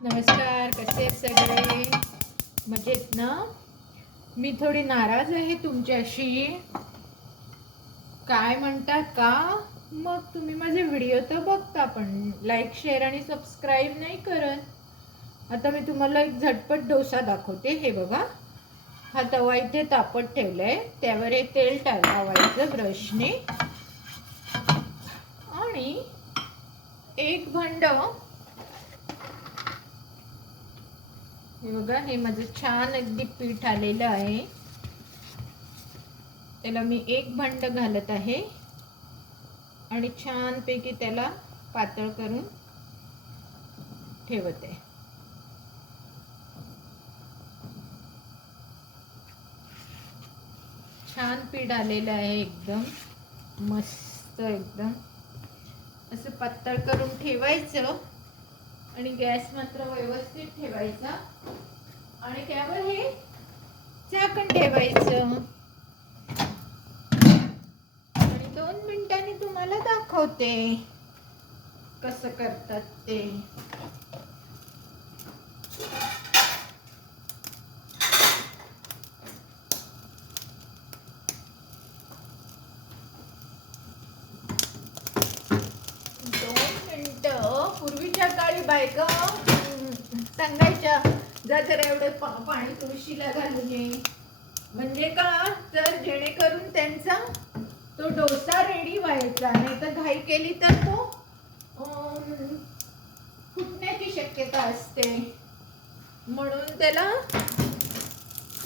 नमस्कार, कसे आहेत सगळे? मजेत ना? मी थोडी नाराज आहे तुमच्याशी. काय म्हणता का? मग तुम्ही माझे व्हिडिओ तर बघता पण लाईक शेअर आणि सबस्क्राईब नाही करत. आता मी तुम्हाला एक झटपट डोसा दाखवते. हे बघा, हा तवा इथे तापत ठेवलाय, त्यावर हे तेल लावायचं ब्रशने आणि एक भांड. हे बघा, हे माझं छान अगदी पीठ आलेलं आहे. त्याला मी एक भांड घालत आहे आणि छानपैकी त्याला पातळ करून ठेवते. छान पीठ आलेलं आहे, एकदम मस्त. एकदम असं पातळ करून ठेवायचं आणि गॅस मात्र व्यवस्थित ठेवायचा आणि त्यावर हे झाकण ठेवायचं आणि 2 मिनिटांनी तुम्हाला दाखवते कसं करतात ते. पूर्वीच्या काळी बायका सांगायच्या, जा जरा एवढं पाणी तुळशीला घालून ये. म्हणजे का, तर जेणेकरून त्यांचा तो डोसा रेडी व्हायचा. नाही तर घाई केली तर तो फुटण्याची शक्यता असते. म्हणून त्याला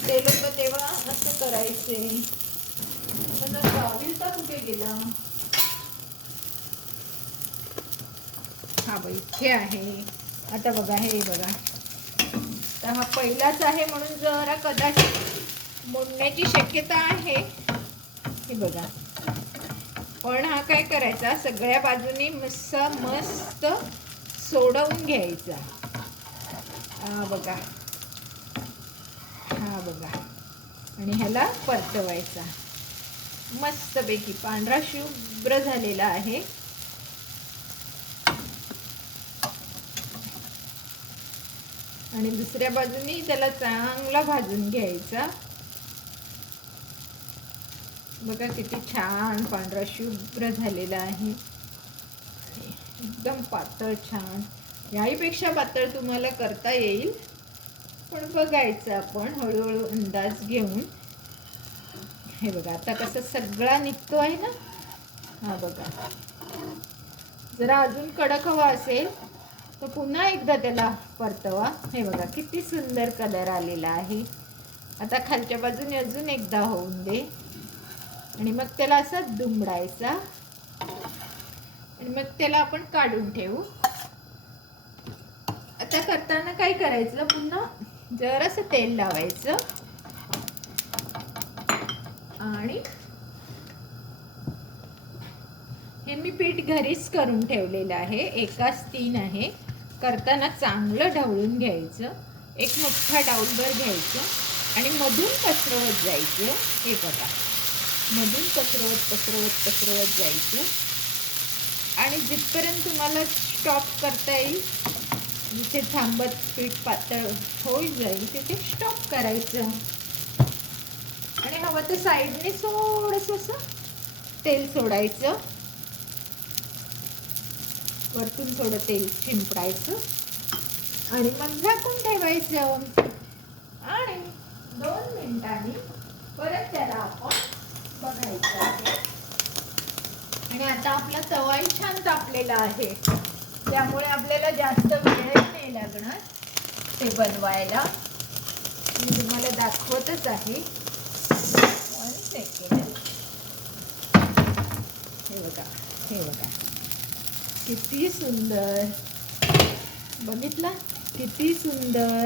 ते लोक तेव्हा असं करायचे. गावीलता कुठे गेला? हा बाई, इथे आहे. आता बघा, हे बघा, तर हा पहिलाच आहे म्हणून जरा कदाचित मोडण्याची शक्यता आहे. हे बघा, पण हा काय करायचा, सगळ्या बाजूनी मस्त सोडवून घ्यायचा. हा बघा, हा बघा, आणि ह्याला परतवायचा. मस्तपैकी पांढरा शुभ्र झालेला आहे. आणि दुसऱ्या बाजूनी त्याला चांगला भाजून घ्यायचा. बघा किती छान पांढरा शुभ्र झालेला आहे, एकदम पातळ. छान, याहीपेक्षा पातळ तुम्हाला करता येईल, पण बघायचं आपण हळूहळू अंदाज घेऊन. हे बघा, आता कसं सगळा निघतो आहे ना. हा बघा, जरा अजून कडक हवा असेल तर पुन्हा एकदा त्याला परतवा. हे बघा किती सुंदर कलर आलेला आहे. आता खालच्या बाजूने अजून एकदा होऊन दे आणि मग त्याला असा दुमडायचा आणि मग त्याला आपण काढून ठेवू. आता करताना काय करायचं, पुन्हा जरासं तेल लावायचं आणि हे मी पीठ घरीच करून ठेवलेलं आहे. एकाच 3 आहे. करताना चांगलं ढवळून घ्यायचं. एक मोठा डाऊलभर घ्यायचं आणि मधून पसरवत जायचं. हे बघा, मधून पसरवत जायचं आणि जिथपर्यंत तुम्हाला स्टॉप करता येईल, जिथे थांबत पीठ पातळ होईल जाईल तिथे स्टॉप करायचं. आणि हवं तर साईडने थोडंसं असं तेल सोडायचं, वरतून थोडं तेल शिंपडायचं आणि मग झाकून ठेवायचं. आणि 2 मिनिटांनी परत त्याला आपण बघायचं आहे. आणि आता आपला तवाही छान तापलेला आहे, त्यामुळे आपल्याला जास्त वेळ नाही लागणार ते बनवायला. मी तुम्हाला दाखवतच आहे. 1 सेकंड. हे बघा, हे बघा किती सुंदर. बघितला किती सुंदर.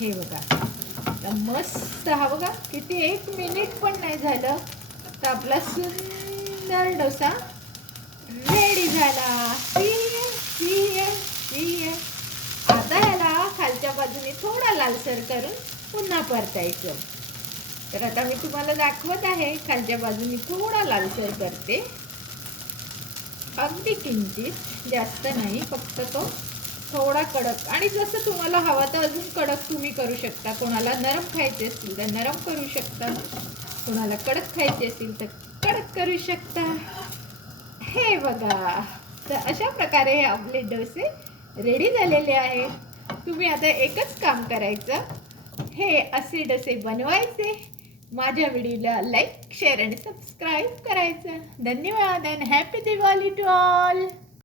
हे बघा, मस्त. हा बघा, किती 1 मिनिट पण नाही झालं तर आपला सुंदर डोसा रेडी झाला. आता ह्याला खालच्या बाजूने थोडा लालसर करून पुन्हा परतायचं. तर आता मी तुम्हाला दाखवत आहे, खालच्या बाजूने थोडा लालसर करते, अगदी किंचित, जास्त नाही, फक्त तो थोडा कडक, आणि जसं तुम्हाला हवा तर अजून कडक तुम्ही करू शकता. कोणाला नरम खायचे असतील तर नरम करू शकता, कोणाला कडक खायचे असतील तर कडक करू शकता. हे बघा, तर अशा प्रकारे हे आपले डोसे रेडी झालेले आहेत. तुम्ही आता एकच काम करायचं, हे असे डोसे बनवायचे. माझ्या व्हिडिओला लाईक, शेअर आणि सबस्क्राईब करायचं. धन्यवाद and happy Diwali to all.